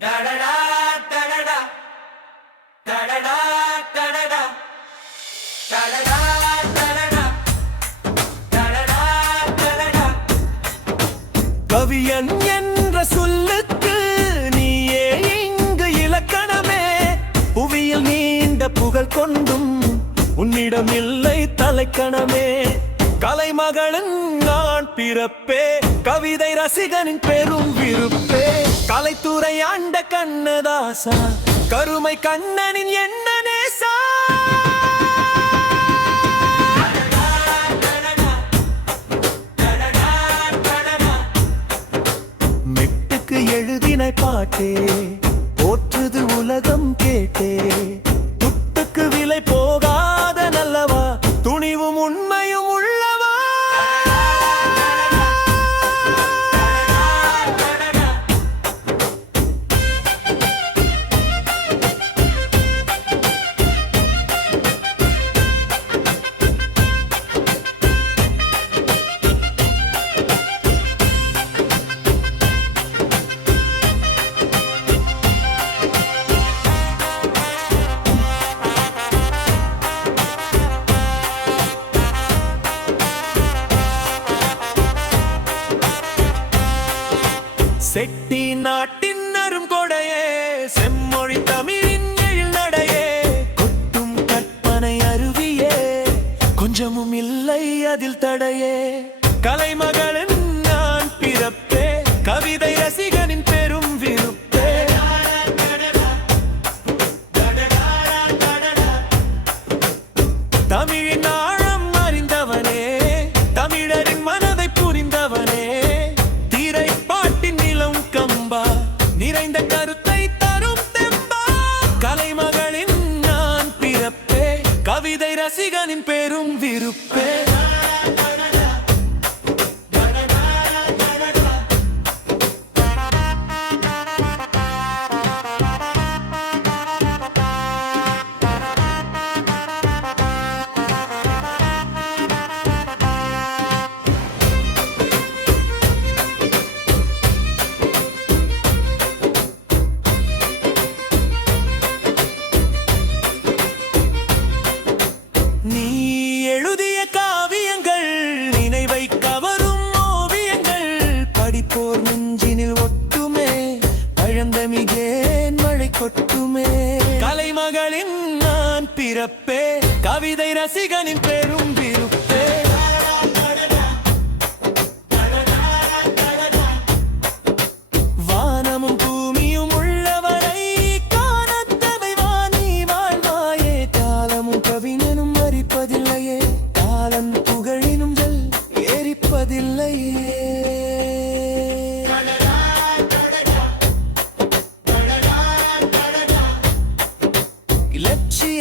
டடடா டடடா டடடா டடடா டடடா டடடா டடடா டடடா. கவியன் என்ற சொல்லுக்கு நீயே இங்கு இலக்கணமே. புவியில் நீண்ட புகழ் கொண்டும் உன்னிடம் இல்லை தலைக்கணமே. கலைமகளின் நான் பிறப்பே, கவிதை ரசிகனின் பெரும் விருப்பே. கலைத்துறை ஆண்ட கண்ணதாசா, கருமை கண்ணனின் என்ன நேசா. மெட்டுக்கு எழுதினை பாட்டே, போற்றுது உலகம் கேட்டே. துட்டுக்கு விலை போகாத நல்லவா, துணிவும் உண்மையும் உள்ளவா. செட்டி நாட்டின் அருங்கொடையே, செம்மொழி தமிழின் எழில்நடையே. கொட்டும் கற்பனை அருவியே, கொஞ்சமும் இல்லை அதில் தடையே. கலைமகளின் நான் பிறப்பே, கவிதை ரசிகனின் பெரும் விருப்பே. தமிழின் ஆழம் அறிந்தவனே, தமிழரின் மனதை புரிந்தவனே. நிறைந்த கருத்தை தரும் தெம்பா, கலைமகளின் நான் பிறப்பே, கவிதை ரசிகனின் பெரும் விருப்பே. போர் நெஞ்சினில் ஒட்டுமே, பழந்தமிகேன் மழை கொட்டுமே. கலைமகளின் நான் பிறப்பே, கவிதை ரசிகனின் பெரும் விருப்பே. வானமும் பூமியும் உள்ளவரை காணத்தவை வாணி வாழ்வாயே. காலமும் கவிஞனும் மறிப்பதில்லையே, காலன் புகழினும் ஜல் எரிப்பதில்லையே. இலட்சிய